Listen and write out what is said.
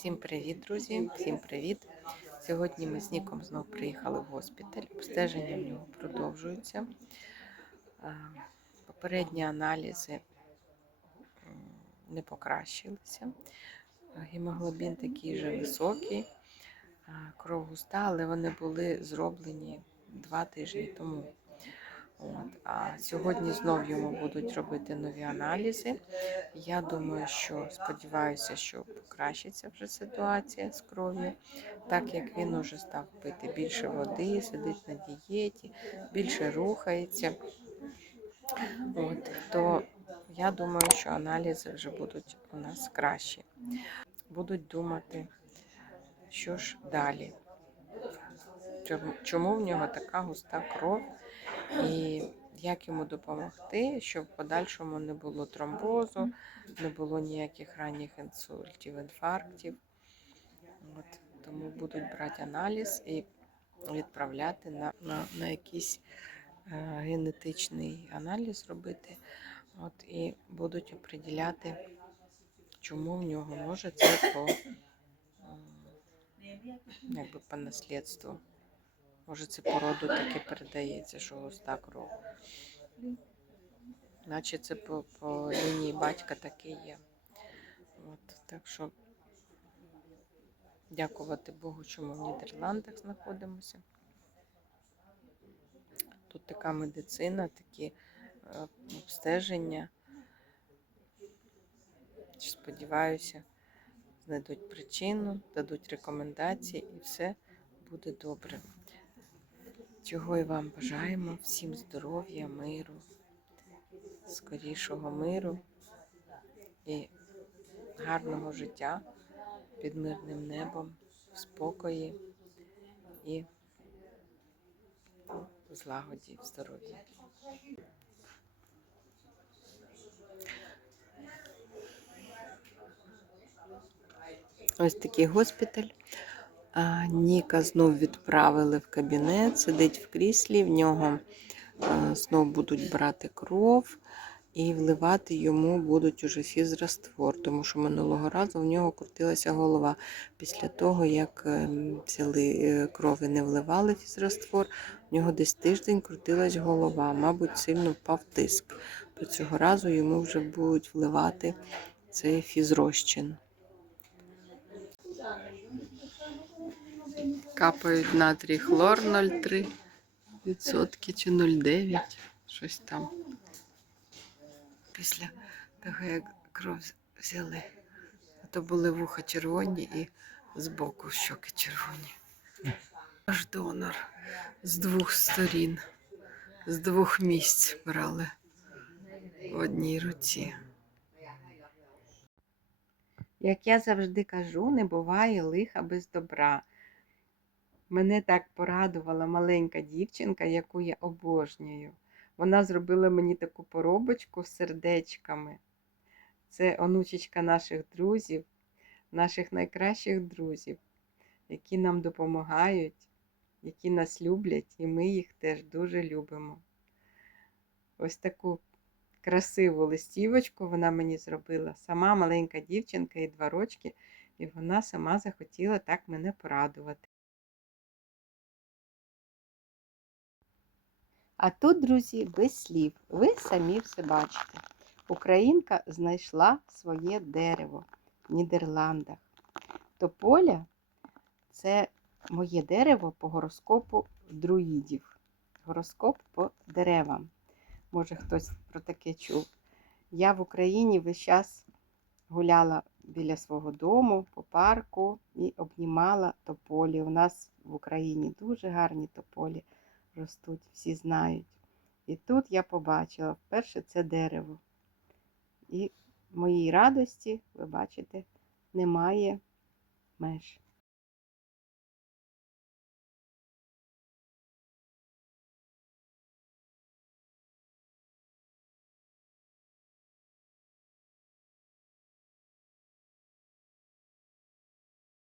Всім привіт, друзі! Всім привіт! Сьогодні ми з Ніком знов приїхали в госпіталь. Обстеження в нього продовжуються. Е, Попередні аналізи не покращилися. Гемоглобін такий же високий, е, кров густа, але вони були зроблені два тижні тому. От. А сьогодні знов йому будуть робити нові аналізи. Я думаю, що сподіваюся, що покращиться вже ситуація з кров'ю, так як він уже став пити більше води, сидить на дієті, більше рухається. От, то я думаю, що аналізи вже будуть у нас кращі. Будуть думати, що ж далі. Чому- в нього така густа кров? І як йому допомогти, щоб в подальшому не було тромбозу, не було ніяких ранніх інсультів, інфарктів. От, тому будуть брати аналіз і відправляти на, на, на якийсь е, генетичний аналіз робити. От, і будуть определяти, чому в нього може це по, м, якби по наслідству. Може, це по роду таке передається, що густа кров. Наче це по, по лінії батька таке є. От, так що дякувати Богу, що ми в Нідерландах знаходимося. Тут така медицина, такі е, обстеження. Сподіваюся, знайдуть причину, дадуть рекомендації і все буде добре. Чого і вам бажаємо, всім здоров'я, миру, скорішого миру і гарного життя під мирним небом, в спокої і злагоді, в здоров'ї. Ось такий госпіталь. А, Ніка знов відправили в кабінет, сидить в кріслі, в нього а, знов будуть брати кров і вливати йому будуть уже фізраствор, тому що минулого разу в нього крутилася голова. Після того, як ем, взяли е, кров не вливали фізраствор, в нього десь тиждень крутилась голова, мабуть, сильно впав тиск. До цього разу йому вже будуть вливати цей фізрозчин. Капають натрій хлор 0,3 відсотки чи 0,9, щось там. Після того, як кров взяли. А то були вуха червоні і збоку щоки червоні. Аж донор з двох сторін, з двох місць брали в одній руці. Як я завжди кажу, не буває лиха без добра. Мене так порадувала маленька дівчинка, яку я обожнюю. Вона зробила мені таку поробочку з сердечками. Це онучечка наших друзів, наших найкращих друзів, які нам допомагають, які нас люблять, і ми їх теж дуже любимо. Ось таку красиву листівочку вона мені зробила. Сама маленька дівчинка і два рочки, і вона сама захотіла так мене порадувати. А тут, друзі, без слів, ви самі все бачите. Українка знайшла своє дерево в Нідерландах. Тополя це моє дерево по гороскопу друїдів. Гороскоп по деревам. Може, хтось про таке чув. Я в Україні весь час гуляла біля свого дому по парку і обнімала тополі. У нас в Україні дуже гарні тополі ростуть, всі знають. І тут я побачила вперше це дерево. І моїй радості, ви бачите, немає меж.